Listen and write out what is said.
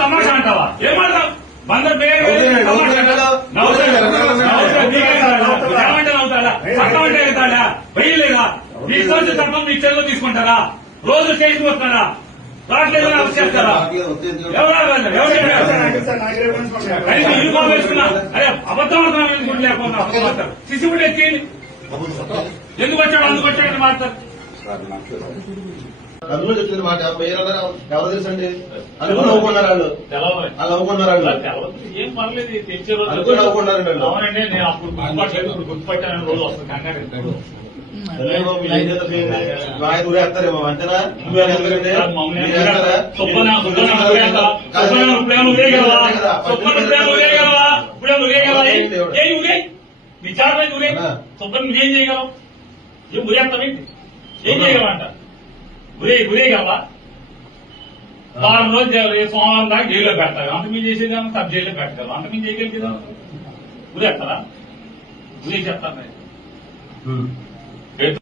తమాషా అంటావా? ఏమంటావు బందర్ మేరు తమాషా? చట్టం అంటే వెళ్తాడా వెయ్యలేదా నీ సొంత చట్టం నీ చెల్లో తీసుకుంటారా? రోజు చేసి వస్తారా అరెస్ట్ చేస్తారా? ఎవరు ఆగాలి? ఎవరు చేయాలి? కనీసం యూనిఫామ్ వేసుకున్నా. అరే అబద్ధం అవుతున్నా ఎందుకు? లేకుండా మాట్లాడు సిసిబుల్ ఎక్కింది ఎందుకు వచ్చాడు అందుకు వచ్చాడని మాట్లాడు అందులో చెప్తుంది మాట ఎవరు తెలుసండి అనుకుని నవ్వుకున్నారు వాళ్ళు. వాళ్ళు నవ్వుకున్నారు వాళ్ళు. ఏం పర్లేదు అనుకుని నవ్వుకున్నారండి వాళ్ళు. అవునండి నేను అప్పుడు గుర్తుపట్టలేదు ఇప్పుడు గుర్తుపట్టాను రోజు వస్తుంది కంగారు ఆయన ఊరేస్తారేమో అంతేనా నువ్వు సుబ్బన్న నువ్వేంత? సుబ్బన్న నువ్వేం చేయగలవు ఏం ఉరేస్తావేంటి ఏం చేయగలవంట ఉరే ఉరేయగలవా వారం రోజు సోమవారం దాకా జైల్లో పెడతారు. అంత మీరు చేసేది సబ్ జైల్లో పెట్టగలరు అంత మీరు చేయగలిగేదా ఉరేస్తారా ఉరే చెప్తాను.